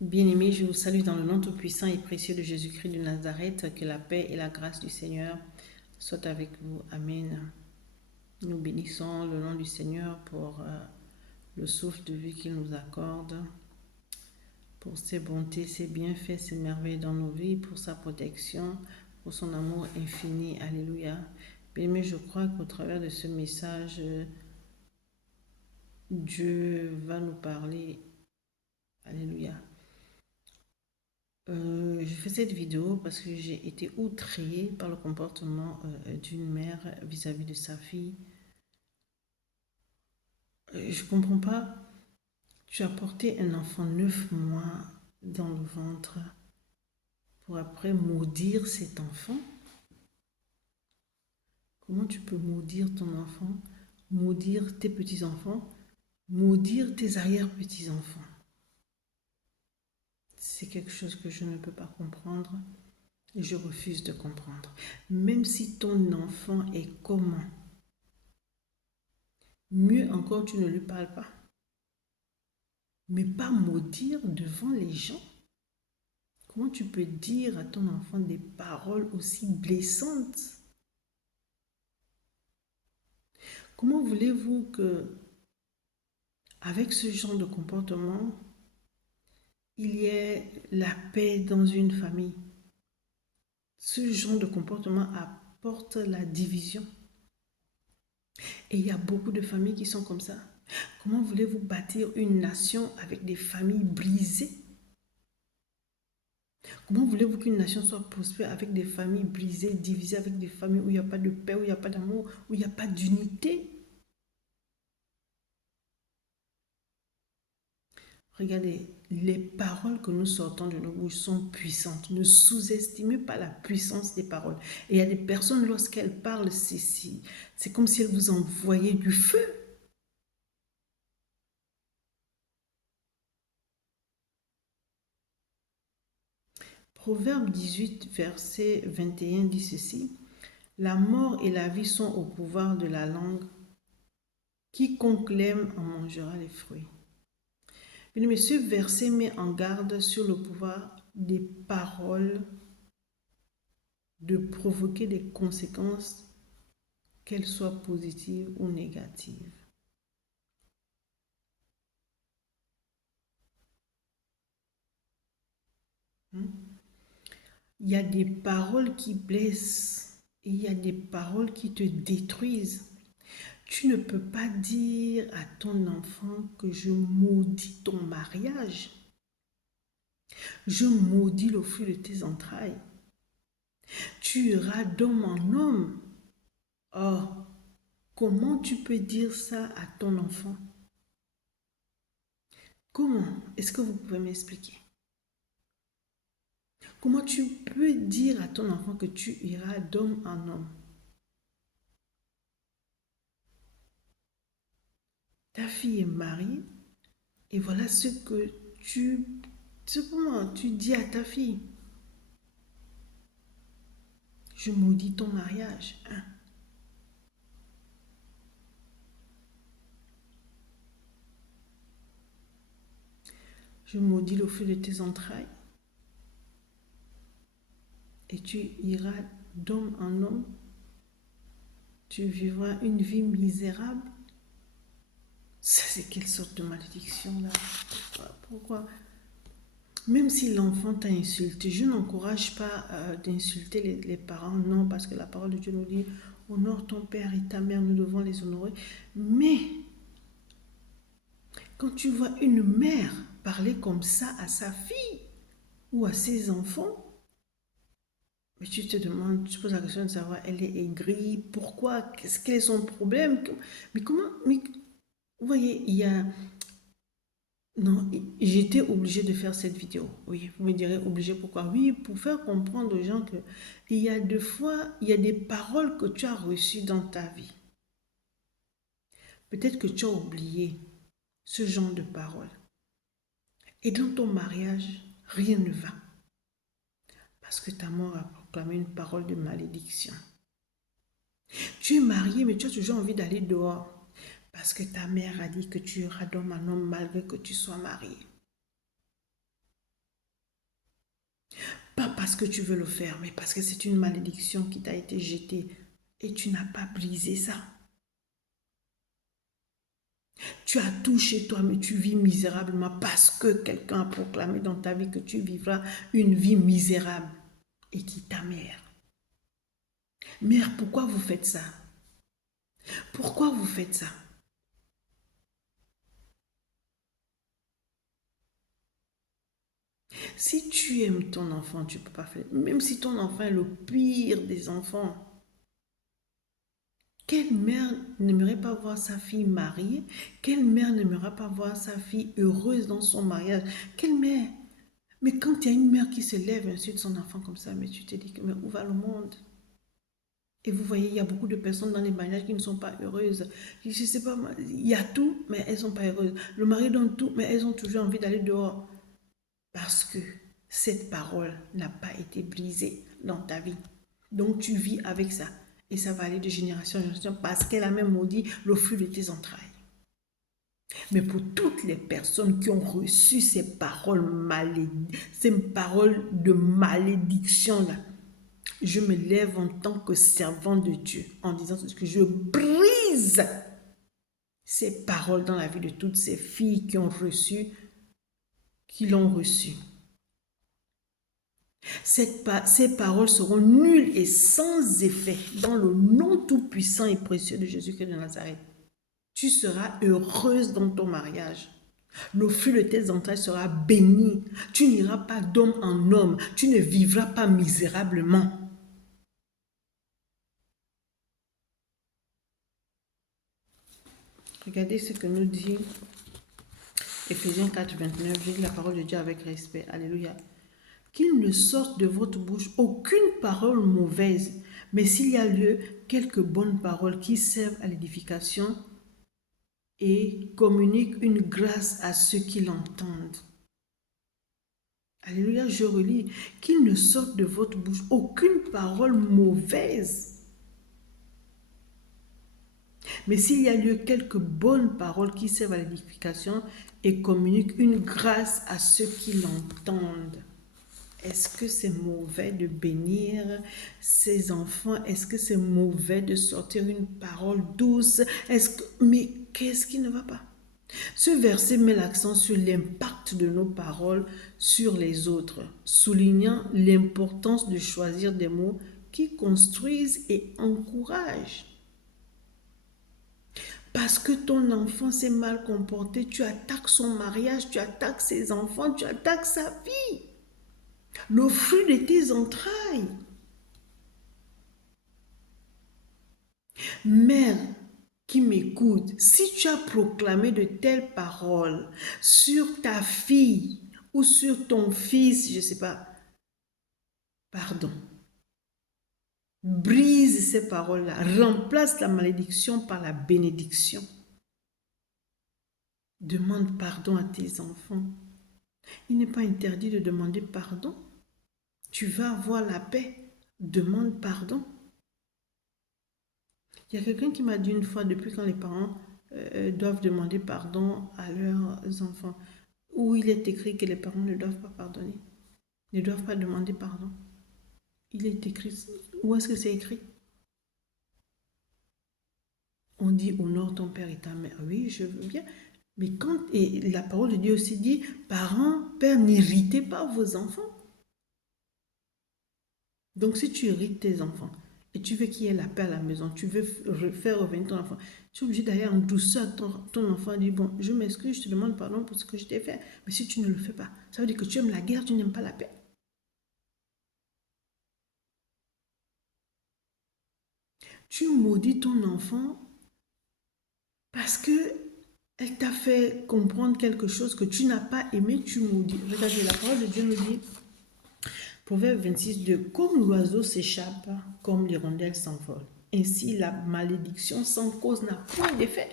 Bien-aimés, je vous salue dans le nom tout-puissant et précieux de Jésus-Christ de Nazareth. Que la paix et la grâce du Seigneur soient avec vous. Amen. Nous bénissons le nom du Seigneur pour le souffle de vie qu'il nous accorde, pour ses bontés, ses bienfaits, ses merveilles dans nos vies, pour sa protection, pour son amour infini. Alléluia. Bien-aimés, je crois qu'au travers de ce message, Dieu va nous parler. Alléluia. Je fais cette vidéo parce que j'ai été outrée par le comportement d'une mère vis-à-vis de sa fille. Je ne comprends pas. Tu as porté un enfant 9 mois dans le ventre pour après maudire cet enfant. Comment tu peux maudire ton enfant, maudire tes petits-enfants, maudire tes arrière-petits-enfants? C'est quelque chose que je ne peux pas comprendre et je refuse de comprendre. Même si ton enfant est comment, mieux encore, tu ne lui parles pas. Mais pas maudire devant les gens. Comment tu peux dire à ton enfant des paroles aussi blessantes? Comment voulez-vous que, avec ce genre de comportement, il y ait la paix dans une famille? Ce genre de comportement apporte la division. Et il y a beaucoup de familles qui sont comme ça. Comment voulez-vous bâtir une nation avec des familles brisées? Comment voulez-vous qu'une nation soit prospère avec des familles brisées, divisées, avec des familles où il n'y a pas de paix, où il n'y a pas d'amour, où il n'y a pas d'unité? Regardez, les paroles que nous sortons de nos bouches sont puissantes. Ne sous-estimez pas la puissance des paroles. Et il y a des personnes, lorsqu'elles parlent, c'est comme si elles vous envoyaient du feu. Proverbe 18, verset 21 dit ceci. La mort et la vie sont au pouvoir de la langue. Quiconque l'aime en mangera les fruits. Mais ce verset met en garde sur le pouvoir des paroles de provoquer des conséquences, qu'elles soient positives ou négatives. Il y a des paroles qui blessent et il y a des paroles qui te détruisent. Tu ne peux pas dire à ton enfant que je maudis ton mariage. Je maudis le fruit de tes entrailles. Tu iras d'homme en homme. Or, comment tu peux dire ça à ton enfant? Comment? Est-ce que vous pouvez m'expliquer? Comment tu peux dire à ton enfant que tu iras d'homme en homme? Ta fille est mariée et voilà ce que tu dis à ta fille. Je maudis ton mariage. Hein? Je maudis le feu de tes entrailles. Et tu iras d'homme en homme. Tu vivras une vie misérable. Ça, c'est quelle sorte de malédiction là? Pourquoi? Même si l'enfant t'a insulté, je n'encourage pas d'insulter les parents, non, parce que la parole de Dieu nous dit, honore ton père et ta mère, nous devons les honorer. Mais quand tu vois une mère parler comme ça à sa fille ou à ses enfants, mais tu te demandes, tu poses la question de savoir, elle est aigrie, pourquoi, quel est son problème? Mais comment, mais vous voyez, il y a... Non, j'étais obligée de faire cette vidéo. Oui, vous me direz obligée pourquoi? Oui, pour faire comprendre aux gens que il y a deux fois, il y a des paroles que tu as reçues dans ta vie. Peut-être que tu as oublié ce genre de paroles. Et dans ton mariage, rien ne va. Parce que ta mort a proclamé une parole de malédiction. Tu es marié, mais tu as toujours envie d'aller dehors. Parce que ta mère a dit que tu iras d'homme en homme malgré que tu sois marié. Pas parce que tu veux le faire, mais parce que c'est une malédiction qui t'a été jetée et tu n'as pas brisé ça. Tu as tout chez toi, mais tu vis misérablement parce que quelqu'un a proclamé dans ta vie que tu vivras une vie misérable et qui ta mère. Mère, pourquoi vous faites ça? Pourquoi vous faites ça? Si tu aimes ton enfant, tu ne peux pas faire. Même si ton enfant est le pire des enfants, quelle mère n'aimerait pas voir sa fille mariée? Quelle mère n'aimerait pas voir sa fille heureuse dans son mariage? Quelle mère? Mais quand il y a une mère qui se lève et insulte son enfant comme ça, mais tu te dis que mais où va le monde? Et vous voyez, il y a beaucoup de personnes dans les mariages qui ne sont pas heureuses. Je ne sais pas, il y a tout, mais elles ne sont pas heureuses. Le mari donne tout, mais elles ont toujours envie d'aller dehors. Parce que cette parole n'a pas été brisée dans ta vie. Donc tu vis avec ça. Et ça va aller de génération en génération parce qu'elle a même maudit le fruit de tes entrailles. Mais pour toutes les personnes qui ont reçu ces ces paroles de malédiction là, je me lève en tant que servant de Dieu en disant que je brise ces paroles dans la vie de toutes ces filles qui l'ont reçu. Ces paroles seront nulles et sans effet dans le nom tout-puissant et précieux de Jésus-Christ de Nazareth. Tu seras heureuse dans ton mariage. Le fruit de tes entrailles sera béni. Tu n'iras pas d'homme en homme. Tu ne vivras pas misérablement. Regardez ce que nous dit Éphésiens 4, 29. J'ai dit la parole de Dieu avec respect. Alléluia. Qu'il ne sorte de votre bouche aucune parole mauvaise, mais s'il y a lieu, quelques bonnes paroles qui servent à l'édification et communiquent une grâce à ceux qui l'entendent. Alléluia, je relis. Qu'il ne sorte de votre bouche aucune parole mauvaise, mais s'il y a lieu, quelques bonnes paroles qui servent à l'édification et communiquent une grâce à ceux qui l'entendent. Est-ce que c'est mauvais de bénir ses enfants? Est-ce que c'est mauvais de sortir une parole douce? Mais qu'est-ce qui ne va pas? Ce verset met l'accent sur l'impact de nos paroles sur les autres, soulignant l'importance de choisir des mots qui construisent et encouragent. Parce que ton enfant s'est mal comporté, tu attaques son mariage, tu attaques ses enfants, tu attaques sa vie. Le fruit de tes entrailles. Mère qui m'écoute, si tu as proclamé de telles paroles sur ta fille ou sur ton fils, je ne sais pas, pardon. Brise ces paroles-là, remplace la malédiction par la bénédiction. Demande pardon à tes enfants. Il n'est pas interdit de demander pardon. Tu vas avoir la paix. Demande pardon. Il y a quelqu'un qui m'a dit une fois, depuis quand les parents doivent demander pardon à leurs enfants, où il est écrit que les parents ne doivent pas pardonner, ne doivent pas demander pardon. Il est écrit, où est-ce que c'est écrit? On dit honore ton père et ta mère. Oui, je veux bien. Mais et la parole de Dieu aussi dit, parents, pères, n'irritez pas vos enfants. Donc si tu irrites tes enfants et tu veux qu'il y ait la paix à la maison, tu veux faire revenir ton enfant, tu es obligé d'aller en douceur ton enfant dit, bon, je m'excuse, je te demande pardon pour ce que je t'ai fait. Mais si tu ne le fais pas, ça veut dire que tu aimes la guerre, tu n'aimes pas la paix. Tu maudis ton enfant parce que elle t'a fait comprendre quelque chose que tu n'as pas aimé, tu maudis. Regardez, la parole de Dieu nous dit, Proverbe 26, 2, comme l'oiseau s'échappe, comme l'hirondelle s'envole, ainsi la malédiction sans cause n'a point d'effet.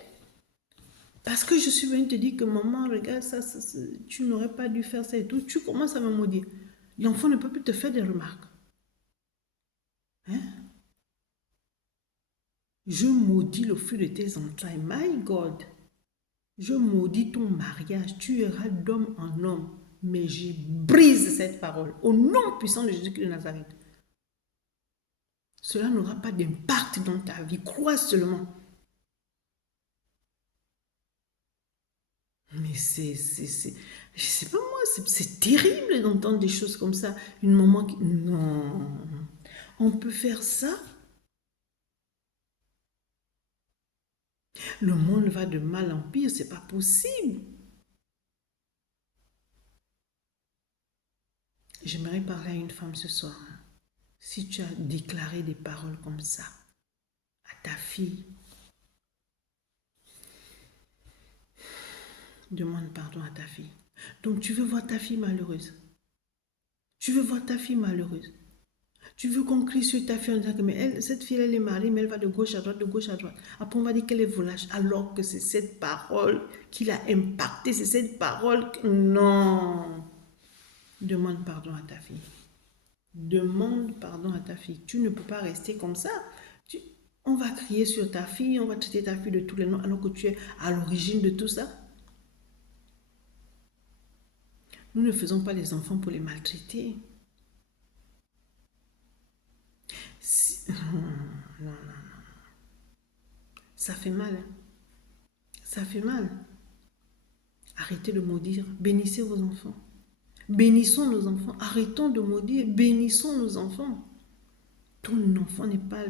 Parce que je suis venue te dire que maman, regarde ça, tu n'aurais pas dû faire ça et tout, tu commences à me maudire. L'enfant ne peut plus te faire des remarques. Hein? Je maudis le fruit de tes entrailles. My God, je maudis ton mariage. Tu iras d'homme en homme. Mais je brise cette parole au nom puissant de Jésus-Christ de Nazareth. Cela n'aura pas d'impact dans ta vie. Crois seulement. Mais je sais pas moi, c'est terrible d'entendre des choses comme ça. Une maman qui, non, on peut faire ça. Le monde va de mal en pire, c'est pas possible. J'aimerais parler à une femme ce soir. Si tu as déclaré des paroles comme ça à ta fille, demande pardon à ta fille. Donc tu veux voir ta fille malheureuse. Tu veux voir ta fille malheureuse. Tu veux qu'on crie sur ta fille en disant que mais elle, cette fille, elle est mariée, mais elle va de gauche à droite, de gauche à droite. Après, on va dire qu'elle est volage, alors que c'est cette parole qui l'a impactée, c'est cette parole. Non. Demande pardon à ta fille. Demande pardon à ta fille. Tu ne peux pas rester comme ça. On va crier sur ta fille, on va traiter ta fille de tous les noms, alors que tu es à l'origine de tout ça. Nous ne faisons pas les enfants pour les maltraiter. Non, non, non. Ça fait mal. Hein. Ça fait mal. Arrêtez de maudire. Bénissez vos enfants. Bénissons nos enfants. Arrêtons de maudire. Bénissons nos enfants. Ton enfant n'est pas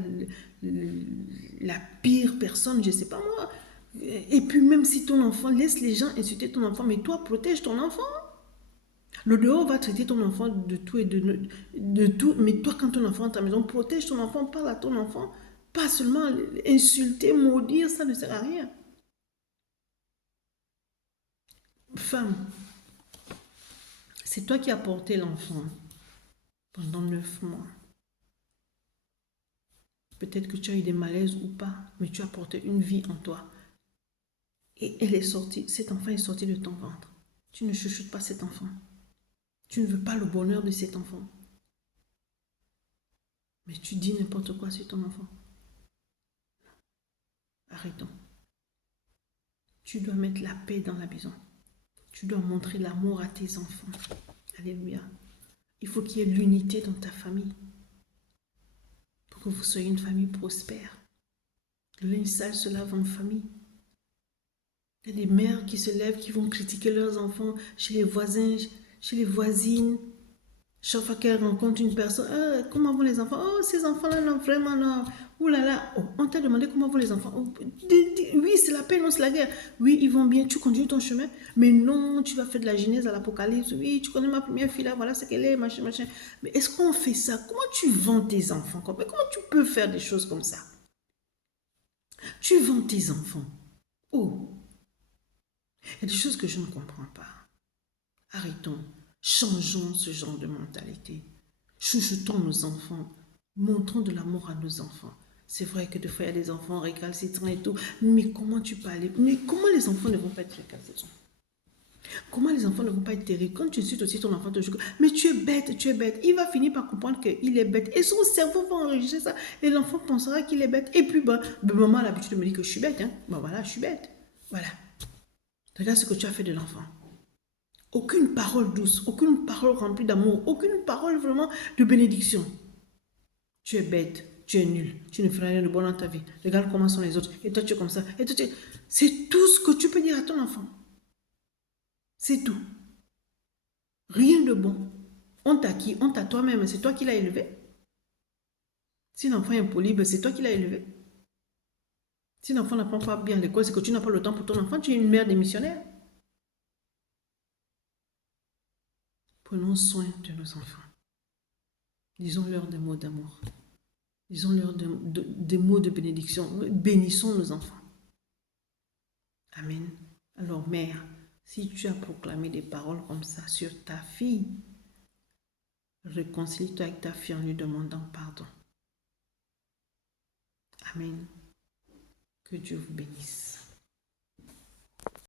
la pire personne, je ne sais pas moi. Et puis même si ton enfant, laisse les gens insulter ton enfant, mais toi, protège ton enfant. Le dehors va traiter ton enfant de tout et de tout, mais toi, quand ton enfant est à ta maison, protège ton enfant, parle à ton enfant. Pas seulement insulter, maudire, ça ne sert à rien. Femme, c'est toi qui as porté l'enfant pendant 9 mois. Peut-être que tu as eu des malaises ou pas, mais tu as porté une vie en toi. Et elle est sortie, cet enfant est sorti de ton ventre. Tu ne chuchotes pas cet enfant. Tu ne veux pas le bonheur de cet enfant. Mais tu dis n'importe quoi sur ton enfant. Arrêtons. Tu dois mettre la paix dans la maison. Tu dois montrer l'amour à tes enfants. Alléluia. Il faut qu'il y ait l'unité dans ta famille. Pour que vous soyez une famille prospère. Le linge sale se lave en famille. Il y a des mères qui se lèvent, qui vont critiquer leurs enfants chez les voisins, chez les voisines. Chaque fois qu'elles rencontrent une personne, comment vont les enfants? Oh, ces enfants-là, non, vraiment, non. Ouh là là, oh, on t'a demandé comment vont les enfants. Oh, oui, c'est la paix, non, c'est la guerre. Oui, ils vont bien, tu continues ton chemin. Mais non, tu vas faire de la genèse à l'Apocalypse. Oui, tu connais ma première fille là, voilà ce qu'elle est, machin, machin. Mais est-ce qu'on fait ça? Comment tu vends tes enfants? Comment tu peux faire des choses comme ça? Tu vends tes enfants. Oh, il y a des choses que je ne comprends pas. Arrêtons. Changeons ce genre de mentalité. Chouchoutons nos enfants. Montrons de l'amour à nos enfants. C'est vrai que des fois, il y a des enfants récalcitrants et tout. Mais comment tu peux aller? Mais comment les enfants ne vont pas être récalcitrants? Comment les enfants ne vont pas être terribles? Quand tu insultes aussi ton enfant, tu dis, mais tu es bête, tu es bête. Il va finir par comprendre qu'il est bête. Et son cerveau va enregistrer ça. Et l'enfant pensera qu'il est bête. Et puis, maman a l'habitude de me dire que je suis bête. Hein? Ben voilà, je suis bête. Voilà. Regarde ce que tu as fait de l'enfant. Aucune parole douce, aucune parole remplie d'amour, aucune parole vraiment de bénédiction. Tu es bête, tu es nul, tu ne feras rien de bon dans ta vie. Regarde comment sont les autres. Et toi, tu es comme ça. Et toi, c'est tout ce que tu peux dire à ton enfant. C'est tout. Rien de bon. Honte à qui? Honte à toi-même. C'est toi qui l'as élevé. Si l'enfant est impoli, c'est toi qui l'as élevé. Si l'enfant n'apprend pas bien à l'école, c'est que tu n'as pas le temps pour ton enfant. Tu es une mère démissionnaire. Prenons soin de nos enfants. Disons-leur des mots d'amour. Disons-leur des mots de bénédiction. Bénissons nos enfants. Amen. Alors, mère, si tu as proclamé des paroles comme ça sur ta fille, réconcilie-toi avec ta fille en lui demandant pardon. Amen. Que Dieu vous bénisse.